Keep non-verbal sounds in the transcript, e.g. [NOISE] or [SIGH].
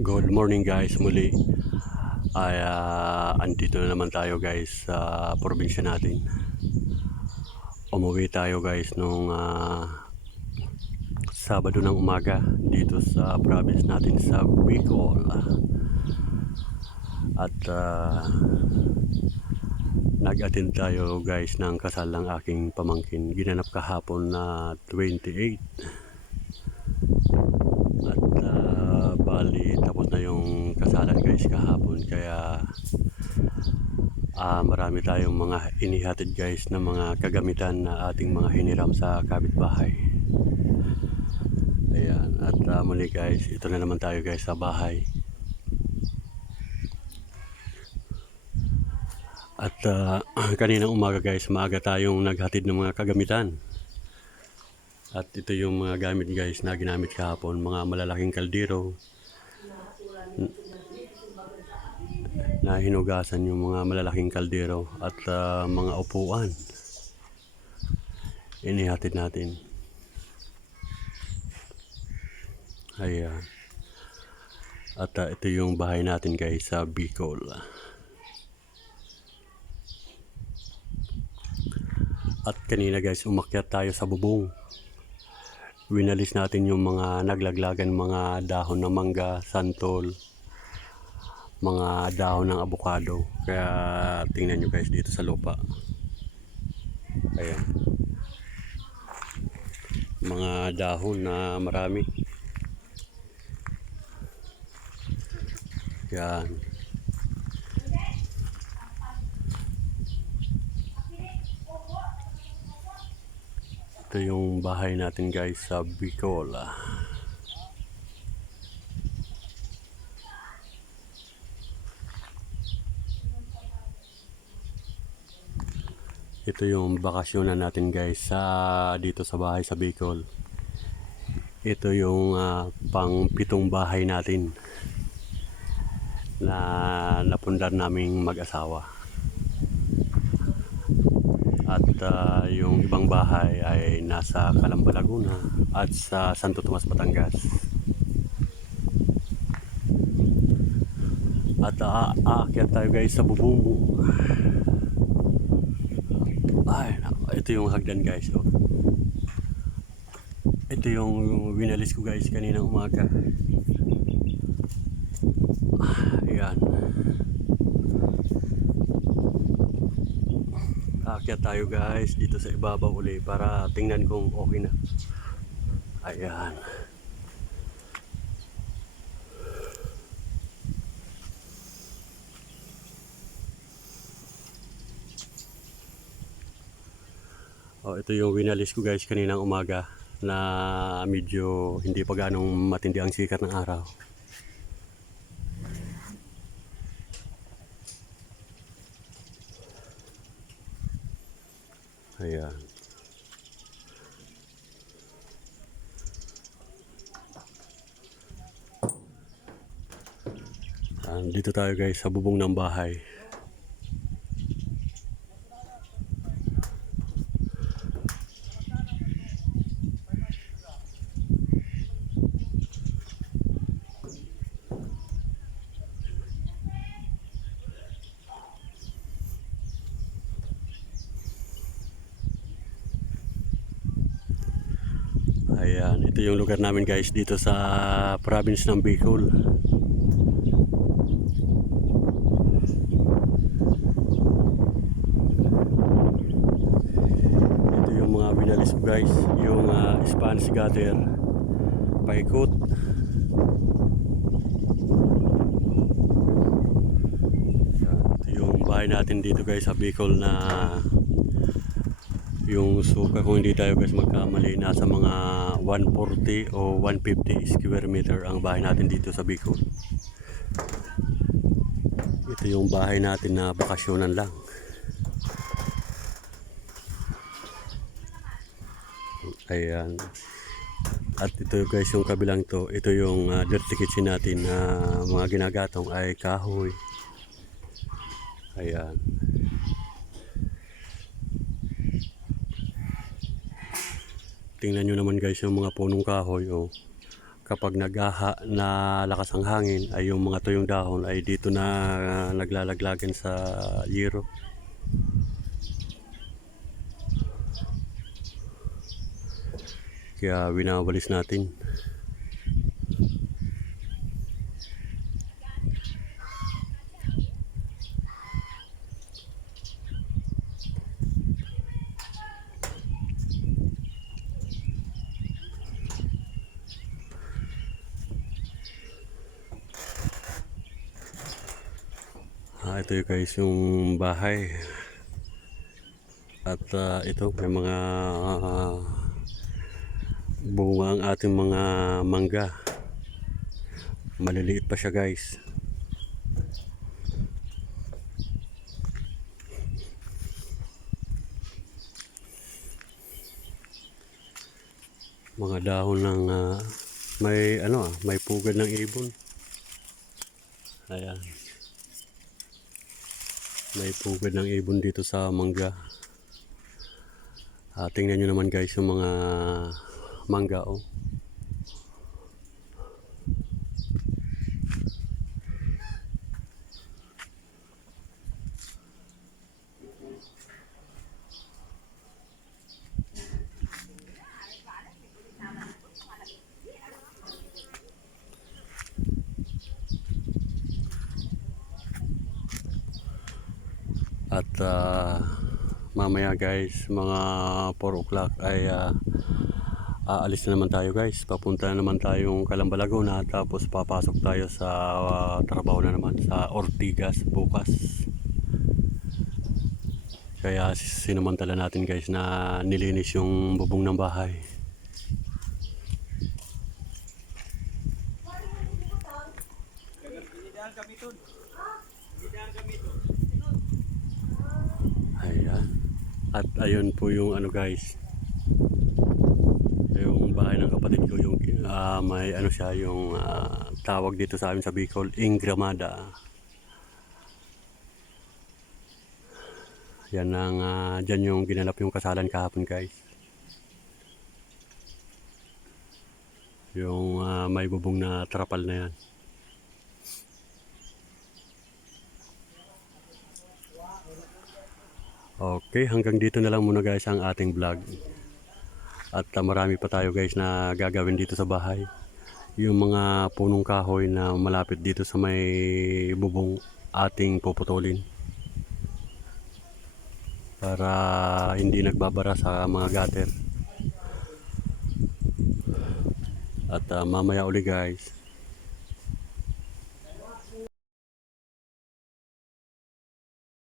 Good morning guys. Muli. Ay ah, andito na naman tayo guys sa probinsya natin. Umuwi tayo guys nung ah, Sabado ng umaga dito sa province natin sa Bicol. At ah, nag-attend tayo guys ng kasal ng aking pamangkin. Ginanap kahapon na 28 at ah, bali tapos na yung kasalan guys kahapon kaya ah, marami tayong mga inihatid guys na mga kagamitan na ating mga hiniram sa kapitbahay. Ayan, at ah, muli guys, ito na naman tayo guys sa bahay. At ah, [CLEARS THROAT] kaninang umaga guys, maaga tayong naghatid ng mga kagamitan. At ito yung mga gamit guys na ginamit kahapon, mga malalaking kaldero na hinugasan yung mga malalaking kaldero at ah, mga upuan. Inihatid natin. Ayan. At ah, ito yung bahay natin guys sa Bicol. At kanina guys, umakyat tayo sa bubong winalis natin yung mga naglaglagan mga dahon ng mangga, santol, mga dahon ng abukado. Kaya tingnan nyo guys dito sa lupa. Ayan. Mga dahon na marami. Yan. Ito yung bahay natin guys sa Bicol. Ito yung bakasyonan natin guys sa dito sa bahay sa Bicol. Ito yung ah, pang pitong bahay natin na napundar naming mag-asawa. At ah, yung ibang bahay ay nasa Calamba, Laguna at sa Santo Tomas, Batangas. At uh, aakyat tayo guys sa bubong. Ay, ito yung hagdan guys. Oh. Ito yung, yung winalis ko guys kaninang umaga. Ah, Ayan. Aakyat tayo guys dito sa ibabaw uli para tingnan kung okay na. Ayan. Oh, ito yung winalis ko guys kaninang umaga na medyo hindi pa ganong matindi ang sikat ng araw. Ayan. Ah, dito tayo guys sa bubong ng bahay. Ayan, ito yung lugar namin guys dito sa province ng Bicol. Ito yung mga winalis ko guys, yung ah, Spanish gutter, paikot. Ito yung bahay natin dito guys sa Bicol na yung suka kung hindi tayo guys magkamali nasa mga 140 o 150 square meter ang bahay natin dito sa Bicol. Ito yung bahay natin na bakasyonan lang. Ayan. At ito guys yung kabilang to ito yung ah, dirty kitchen natin na mga ginagatong ay kahoy. Ayan Tingnan nyo naman guys yung mga punong kahoy. Oh. kapag nagaha na lakas ang hangin ay yung mga tuyong dahon ay dito na ah, naglalaglagan sa yero. Kaya winawalis natin. Ah, ito yung guys yung bahay. At ah, ito may mga ah, bunga ang ating mga mangga. Maliliit pa siya guys. Mga dahon ng ah, may ano ah, may pugad ng ibon. Ayan. May pugad ng ibon dito sa mangga. Ah, tingnan nyo naman guys yung mga mangga oh. At ah, mamaya guys, mga 4 o'clock ay ah, aalis na naman tayo guys. Papunta na naman tayong Calamba Laguna tapos papasok tayo sa ah, trabaho na naman sa Ortigas bukas. Kaya sinamantala natin guys na nilinis yung bubong ng bahay. Ayan. At ayun po yung ano guys. Yung bahay ng kapatid ko yung ah, may ano siya yung ah, tawag dito sa amin sa Bicol, Ingramada. Yan ang ah, dyan yung ginanap yung kasalan kahapon guys. Yung ah, may bubong na trapal na yan. Okay, hanggang dito na lang muna guys ang ating vlog. At ah, marami pa tayo guys na gagawin dito sa bahay. Yung mga punong kahoy na malapit dito sa may bubong ating puputulin. Para hindi nagbabara sa mga gutter. At ah, mamaya uli guys.